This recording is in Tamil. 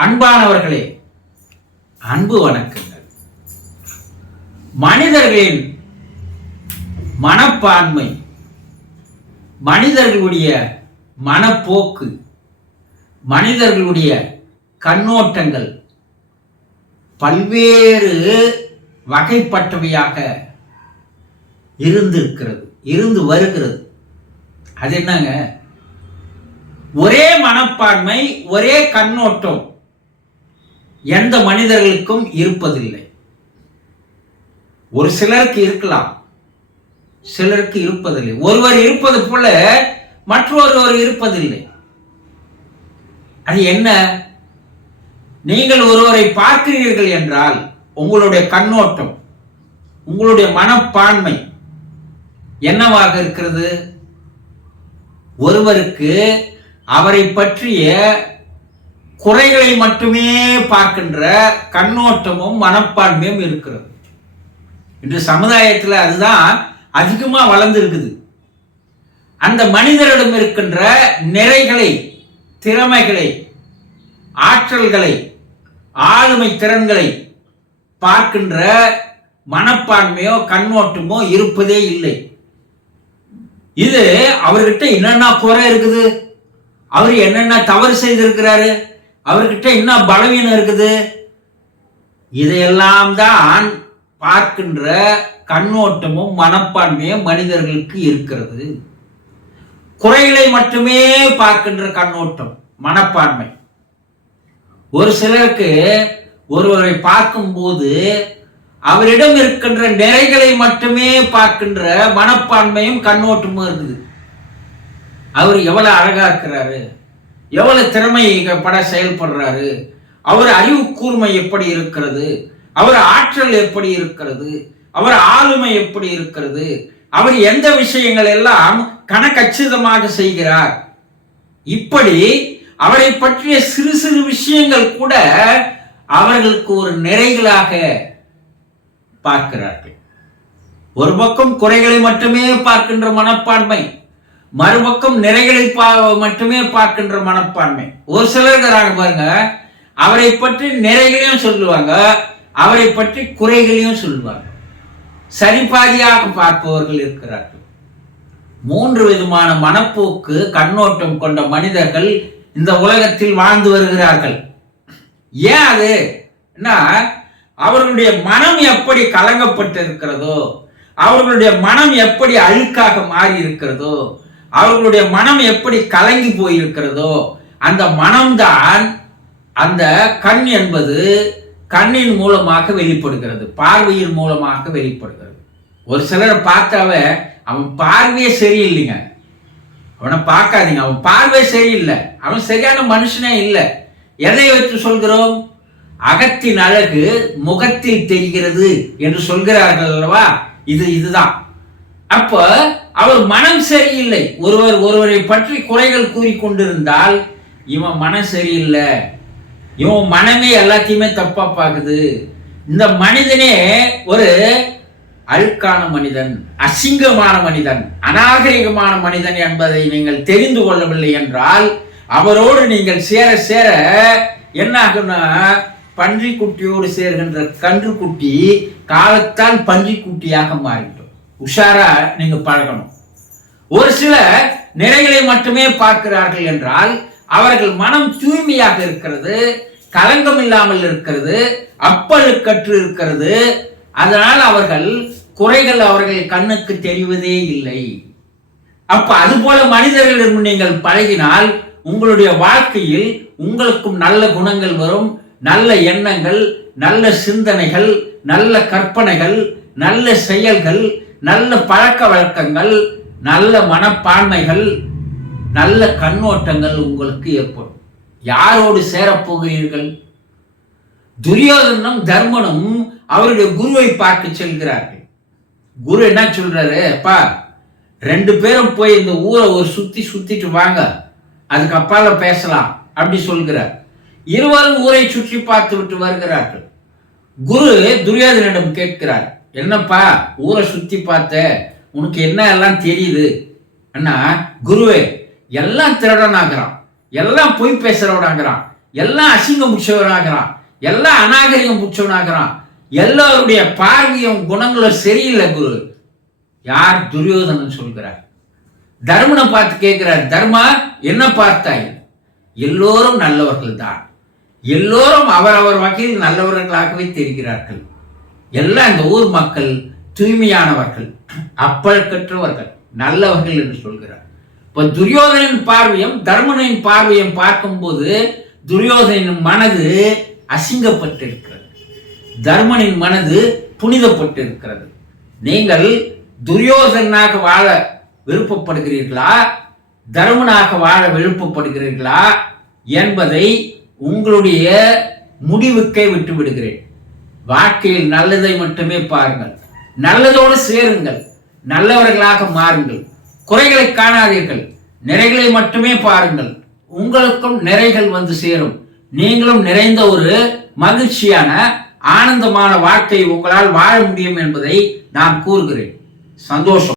அன்பானவர்களே அன்பு வணக்கங்கள். மனிதர்களின் மனப்பான்மை மனிதர்களுடைய மனப்போக்கு மனிதர்களுடைய கண்ணோட்டங்கள் பல்வேறு வகைப்பட்டவையாக இருந்திருக்கிறது இருந்து வருகிறது. அது என்னங்க? ஒரே மனப்பான்மை ஒரே கண்ணோட்டம். எந்த மனிதர்களுக்கும் இருப்பதில்லை. ஒரு சிலருக்கு இருக்கலாம். சிலருக்கு இருப்பதில்லை. ஒருவர் இருப்பது போல மற்றொருவர் இருப்பதில்லை. அது என்ன? நீங்கள் ஒருவரை பார்க்கிறீர்கள் என்றால் உங்களுடைய கண்ணோட்டம் உங்களுடைய மனப்பான்மை என்னவாக இருக்கிறது? ஒருவருக்கு அவரை பற்றிய குறைகளை மட்டுமே பார்க்கின்ற கண்ணோட்டமும் மனப்பான்மையும் இருக்கிறது. இன்று சமுதாயத்தில் அதுதான் அதிகமாக வளர்ந்துருக்குது. அந்த மனிதரிடம் இருக்கின்ற நிறைகளை திறமைகளை ஆற்றல்களை ஆளுமை திறன்களை பார்க்கின்ற மனப்பான்மையோ கண்ணோட்டமோ இருப்பதே இல்லை. இது அவர்கிட்ட என்னென்ன குறை இருக்குது? அவர் என்னென்ன தவறு செய்திருக்கிறாரு? அவர்கிட்ட என்ன பலவீனம் இருக்குது? இதையெல்லாம் தான் பார்க்கின்ற கண்ணோட்டமும் மனப்பான்மையும் மனிதர்களுக்கு இருக்கிறது. குறைகளை மட்டுமே பார்க்கின்ற கண்ணோட்டம் மனப்பான்மை. ஒரு சிலருக்கு ஒருவரை பார்க்கும்போது அவரிடம் இருக்கின்ற நிறைகளை மட்டுமே பார்க்கின்ற மனப்பான்மையும் கண்ணோட்டமும் இருக்குது. அவர் எவ்வளவு அழகா இருக்கிறாரு. எவ்வளவு திறமை பட செயல்படுறாரு? அவர் அறிவு கூர்மை எப்படி இருக்கிறது? அவர் ஆற்றல் எப்படி இருக்கிறது? அவர் ஆளுமை எப்படி இருக்கிறது? அவர் எந்த விஷயங்கள் எல்லாம் கணக்கச்சிதமாக செய்கிறார்? இப்படி அவரை பற்றிய சிறு சிறு விஷயங்கள் கூட அவர்களுக்கு ஒரு நிறைகளாக பார்க்கிறார்கள். ஒரு பக்கம் குறைகளை மட்டுமே பார்க்கின்ற மனப்பான்மை மறுபக்கம் நிறைகளை பா- மட்டுமே பார்க்கின்ற மனப்பான்மை. ஒரு சிலர் இருக்கிறாங்க பாருங்க அவரை பற்றி நிறைகளையும் சொல்லுவாங்க அவரை பற்றி குறைகளையும் சொல்லுவாங்க. சரிபாதியாக பார்ப்பவர்கள் இருக்கிறார்கள். மூன்று விதமான மனப்போக்கு கண்ணோட்டம் கொண்ட மனிதர்கள் இந்த உலகத்தில் வாழ்ந்து வருகிறார்கள். ஏன் அது? என்ன? அவர்களுடைய மனம் எப்படி கலங்கப்பட்டிருக்கிறதோ அவர்களுடைய மனம் எப்படி அழுக்காக மாறி இருக்கிறதோ அவர்களுடைய மனம் எப்படி கலங்கி போயிருக்கிறதோ அந்த மனம்தான் அந்த கண் என்பது கண்ணின் மூலமாக வெளிப்படுகிறது பார்வையின் மூலமாக வெளிப்படுகிறது. ஒரு சிலரை பார்த்தாவ அவன் பார்வையே சரியில்லைங்க. அவனை பார்க்காதீங்க அவன் பார்வை சரியில்லை. அவன் சரியான மனுஷனே இல்லை. எதை வச்சு சொல்கிறோம்? அகத்தின் அழகு முகத்தில் தெரிகிறது என்று சொல்கிறார்கள் அல்லவா? இது இதுதான். அப்போ அவர் மனம் சரியில்லை. ஒருவர் ஒருவரை பற்றி குறைகள் கூறிக்கொண்டிருந்தால் இவன் மனம் சரியில்லை. இவன் மனமே எல்லாத்தையுமே தப்பா பார்க்குது. இந்த மனிதனே ஒரு அழுக்கான மனிதன் அசிங்கமான மனிதன் அநாகரிகமான மனிதன் என்பதை நீங்கள் தெரிந்து கொள்ளவில்லை என்றால் அவரோடு நீங்கள் சேர சேர என்ன ஆகும்னா பன்றிக்குட்டியோடு சேர்கின்ற கன்றுக்குட்டி காலத்தால் பன்றிக்குட்டியாக மாறிவிடும். உஷாரா நீங்க பழகணும். ஒரு சில நிறைகளை மட்டுமே பார்க்கிறார்கள் என்றால் அவர்கள் மனம் தூய்மையாக இருக்கிறது கலங்கம் இல்லாமல் இருக்கிறது அப்பழுக்கற்று இருக்கிறது அதனால் அவர்கள் குறைகள் அவர்கள் கண்ணுக்கு தெரிவதே இல்லை. அப்ப அதுபோல மனிதர்களிடம் நீங்கள் பழகினால் உங்களுடைய வாழ்க்கையில் உங்களுக்கும் நல்ல குணங்கள் வரும் நல்ல எண்ணங்கள் நல்ல சிந்தனைகள் நல்ல கற்பனைகள் நல்ல செயல்கள் நல்ல பழக்க வழக்கங்கள் நல்ல மனப்பான்மைகள் நல்ல கண்ணோட்டங்கள் உங்களுக்கு ஏற்படும். யாரோடு சேரப்போகிறீர்கள்? துரியோதனும் தர்மனும் அவருடைய குருவை பார்க்க செல்கிறார்கள். குரு என்ன சொல்றாரு? அப்பா ரெண்டு பேரும் போய் இந்த ஊரை ஒரு சுத்தி சுத்திட்டு வாங்க. அதுக்கு அப்பால பேசலாம் அப்படி சொல்கிறார். இருவரும் ஊரை சுற்றி பார்த்து விட்டு வருகிறார்கள். குரு துரியோதனிடம் கேட்கிறார் என்னப்பா ஊரை சுற்றி பார்த்த உனக்கு என்ன எல்லாம் தெரியுது? அண்ணா குருவே எல்லாம் திருடனாகிறான். எல்லாம் பொய் பேசுகிறவனாகிறான் எல்லாம் அசிங்கம் முடிச்சவனாகிறான் எல்லாம் அநாகரிகம் முடிச்சவனாகிறான் எல்லாருடைய பார்வையும் குணங்களும் சரியில்லை குரு. யார் துரியோதனன் சொல்கிறார்? தர்மனை பார்த்து கேட்கிறார் தர்மா என்ன பார்த்தாய்? எல்லோரும் நல்லவர்கள் தான் எல்லோரும் அவரவர் வகையில் நல்லவர்களாகவே தெரிகிறார்கள். எல்லாம் இந்த ஊர் மக்கள் தூய்மையானவர்கள் அப்பழுக்கற்றவர்கள் நல்லவர்கள் என்று சொல்கிறார். இப்போ துரியோதனின் பார்வையும் தர்மனின் பார்வையும் பார்க்கும்போது துரியோதனின் மனது அசிங்கப்பட்டிருக்கிறது. தர்மனின் மனது புனிதப்பட்டிருக்கிறது. நீங்கள் துரியோதனாக வாழ விருப்பப்படுகிறீர்களா? தர்மனாக வாழ விருப்பப்படுகிறீர்களா? என்பதை உங்களுடைய முடிவுக்கே விட்டு விடுகிறேன் வாழ்க்கையில் நல்லதை மட்டுமே பாருங்கள். நல்லதோடு சேருங்கள். நல்லவர்களாக மாறுங்கள். குறைகளை காணாதீர்கள். நிறைகளை மட்டுமே பாருங்கள். உங்களுக்கும் நிறைகள் வந்து சேரும். நீங்களும் நிறைந்த ஒரு மகிழ்ச்சியான ஆனந்தமான வாழ்க்கையை உங்களால் வாழ முடியும் என்பதை நான் கூறுகிறேன். சந்தோஷம்.